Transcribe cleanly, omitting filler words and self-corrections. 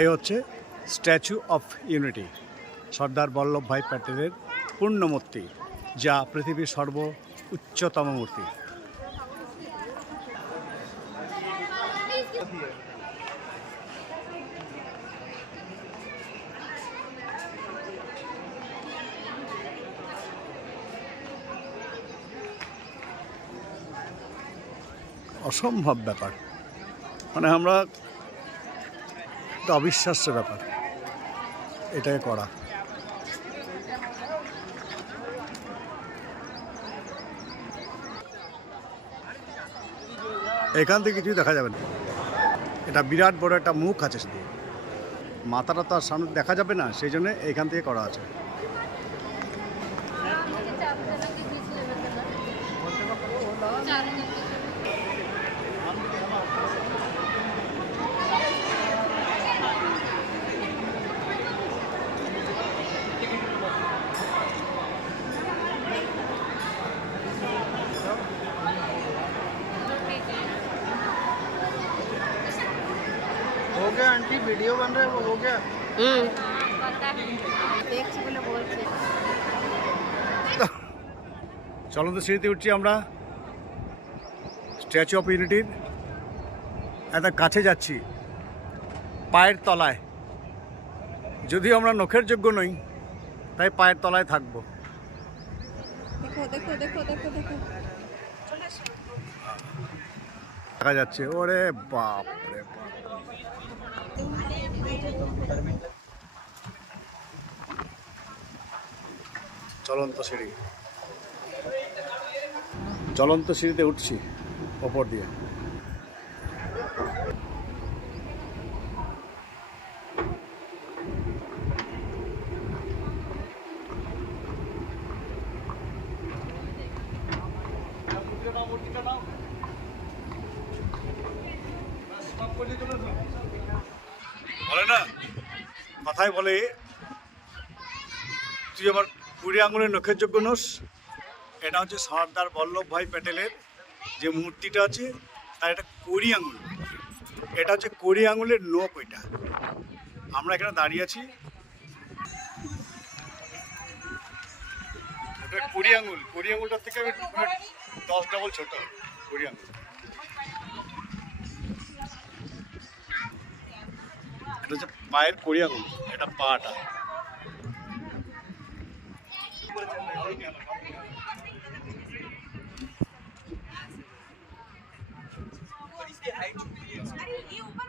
এই হচ্ছে statue of unity, Sardar বল্লভভাই প্যাটেলের পূর্ণমূর্তি, যা পৃথিবীর উচ্চতম মূর্তি। অসম্ভব ব্যাপার, মানে আমরা একটা অবিশ্বাস্য ব্যাপার এটাকে করা। এখান থেকে কিছুই দেখা যাবে না, এটা বিরাট বড় একটা মুখ আছে, শুধু মাথাটা তো আর সামনে দেখা যাবে না, সেই জন্য এখান থেকে করা আছে। हो गया आंटी, वीडियो बन रहा है वो हो गया। চলন্ত সিঁড়িতে উঠছি আমরা, স্ট্যাচু অফ ইউনিটির একদম কাছে যাচ্ছি, পায়ের তলায়। যদিও আমরা নখের যোগ্য নই, তাই পায়ের তলায় থাকবো। দেখো দেখো দেখো দেখো দেখো দেখা যাচ্ছে, ওরে বাপ রে বাপ। চলন্ত সিঁড়ি, চলন্ত সিঁড়িতে উঠছি ওপর দিয়ে। বলে না, কথায় বলে তুই আবার 20 আঙুলের নখের যোগ্য নোস। এটা হচ্ছে সর্দার বল্লভভাই প্যাটেলের যে মূর্তিটা আছে, তার এটা 20 আঙুল। এটা হচ্ছে 20 আঙুলের নখ। ওইটা আমরা এখানে দাঁড়িয়ে আছি, ওটা 20 আঙুল। 20 আঙুলটার থেকে 10 ডবল ছোট 20 আঙুল। এটা হচ্ছে পায়ের 20 আঙুল, এটা পাটা। अरे ये ऊपर